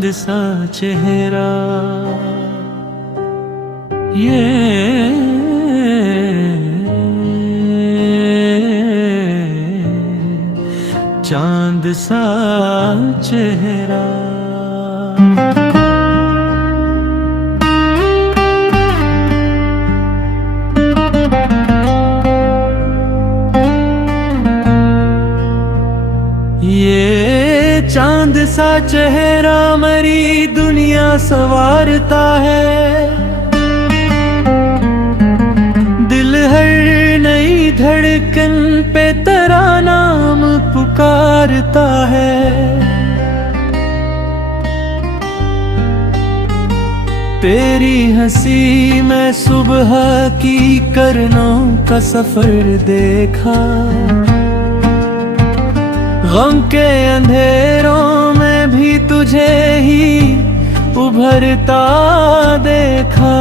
चांद सा चेहरा, ये चांद सा चेहरा। ये चांद सा चेहरा मरी दुनिया संवारता है, दिल हर नई धड़कन पे तेरा नाम पुकारता है। तेरी हंसी में सुबह की किरणों का सफर देखा, गम के अंधेरों में भी तुझे ही उभरता देखा।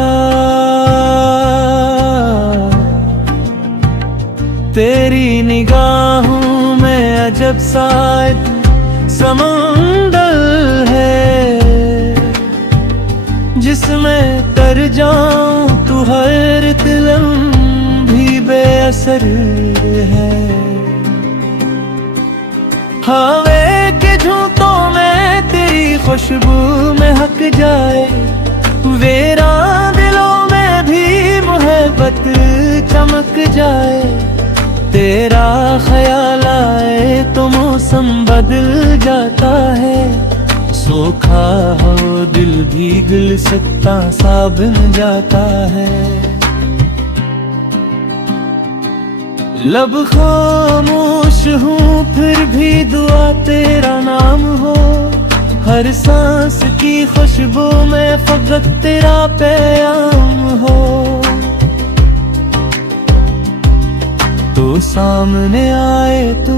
तेरी निगाहों में अजब सा समंदर है, जिसमें तर जाऊं तू हर तिलम भी बेअसर है। हवे के झूठों में तेरी खुशबू महक जाए, वेरा दिलों में भी मोहब्बत चमक जाए। तेरा ख्याल आए तो मौसम बदल जाता है, सूखा हो दिल भी गुलसिता सा बन जाता है। लब खामोश हूँ फिर भी दुआ तेरा नाम हो, हर सांस की खुशबू में फकत तेरा पैगाम हो। तो सामने आए तू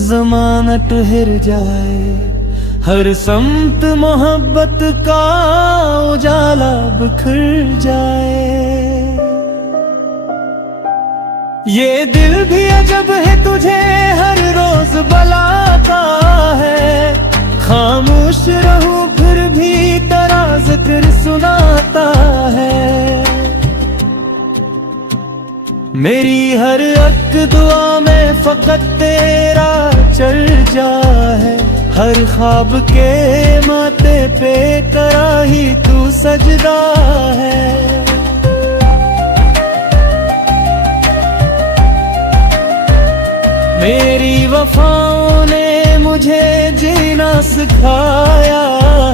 ज़माना ठहर जाए, हर समत मोहब्बत का उजाला बिखर जाए। ये दिल भी अजब है तुझे हर रोज बुलाता है, खामोश रहूं फिर भी तेरा जिक्र सुनाता है। मेरी हर एक दुआ में फकत तेरा चर्चा है, हर ख्वाब के माथे पे तेरा ही तू सजदा है। मेरी वफाओं ने मुझे जीना सिखाया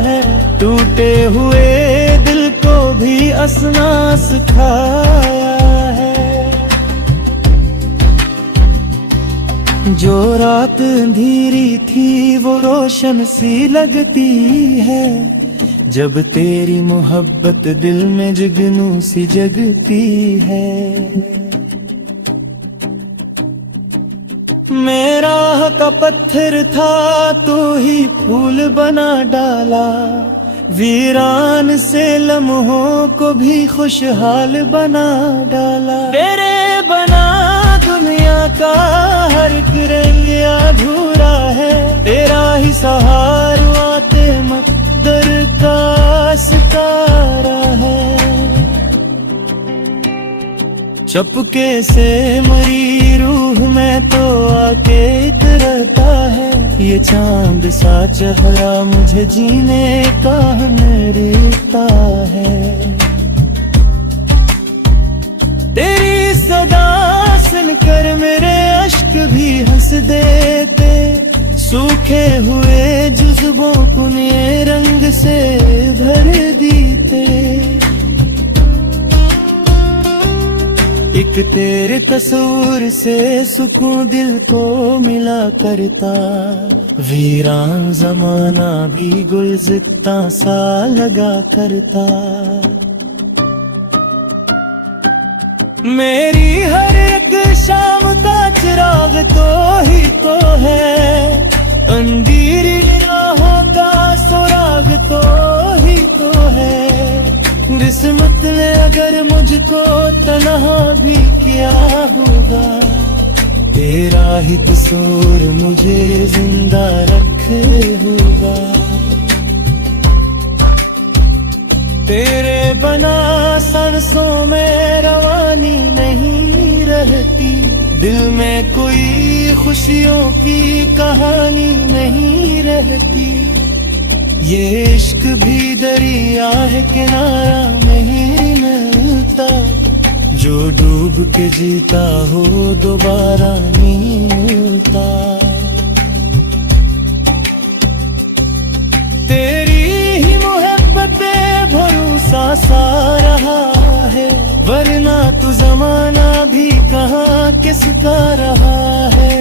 है, टूटे हुए दिल को भी हंसना सिखाया है। जो रात अंधेरी थी वो रोशन सी लगती है, जब तेरी मोहब्बत दिल में जुगनू सी जगती है। मेरा का पत्थर था तू ही फूल बना डाला, वीरान से लम्हों को भी खुशहाल बना डाला। तेरे बना दुनिया का हर एक रंग अधूरा है, तेरा ही सहारा आते मकदर का सितारा है। चपके से मरी रूह में तो आके इतरता है, ये चांद सा चेहरा मुझे जीने का देता है। तेरी सदा सुनकर मेरे अश्क भी हंस देते, सूखे हुए जुज़्बों को नए रंग से भर देते। एक तेरे तस्वीर से सुकून दिल को मिला करता, वीरान जमाना भी गुलज़िता सा लगा करता। मेरी हर एक शाम का चिराग तो ही तो है, अंधेरी राहों का सुराग तो ही तो है। किस्मत ने अगर मुझको तन्हा भी किया होगा, तेरा ही कसूर मुझे जिंदा रखे होगा। तेरे बना सांसों में रवानी नहीं रहती, दिल में कोई खुशियों की कहानी नहीं रहती। ये इश्क भी दरिया है किनारा नहीं मिलता, जो डूब के जीता हो दोबारा नहीं मिलता। तेरी ही मोहब्बतें भरोसा सा रहा है, वरना तू जमाना भी कहाँ के सिखा रहा है।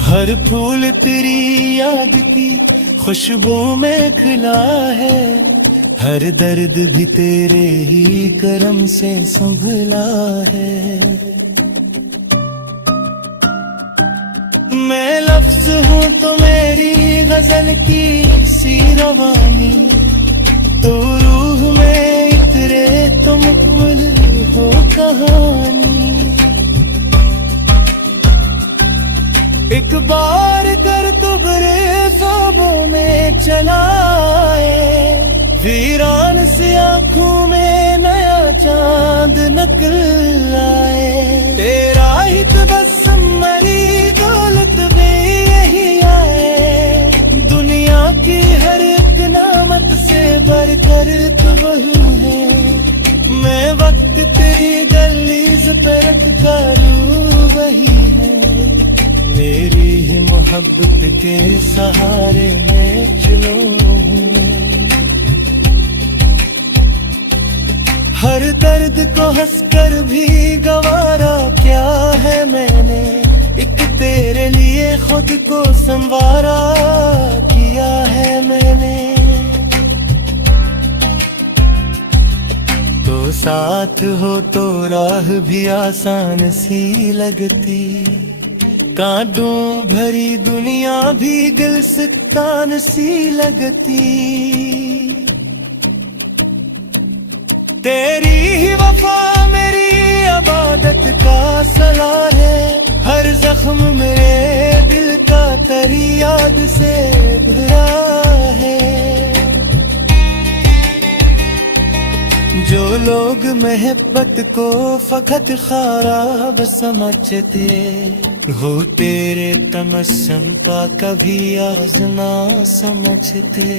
हर फूल तेरी याद की खुशबू में खिला है, हर दर्द भी तेरे ही करम से संभला है। मैं लफ्ज हूँ तो मेरी गजल की सी रवानी, तो रूह में इतरे तो मुकम्मल हो कहानी। एक बार कर तो बरे ख्वाबों में चलाए, वीरान सी आंखों में नया चांद निकल आए। तेरा ही तबस्सुम मेरी दौलत भी यही आए, दुनिया की हर एक नामत से बढ़कर तो वही है। मैं वक्त तेरी गलीज़ पे रख करूँ वही है, मेरी ही मोहब्बत के सहारे में चलो हूँ। हर दर्द को हंसकर भी गवारा क्या है मैंने, एक तेरे लिए खुद को संवारा किया है मैंने। तो साथ हो तो राह भी आसान सी लगती, कांटों भरी दुनिया भी गुलसितान सी लगती। तेरी ही वफा मेरी इबादत का सलार है, हर जख्म मेरे दिल का तेरी याद से भरा है। जो लोग मोहब्बत को फकत खराब समझते, हो तेरे तमस्सम का कभी आज़मा समझते।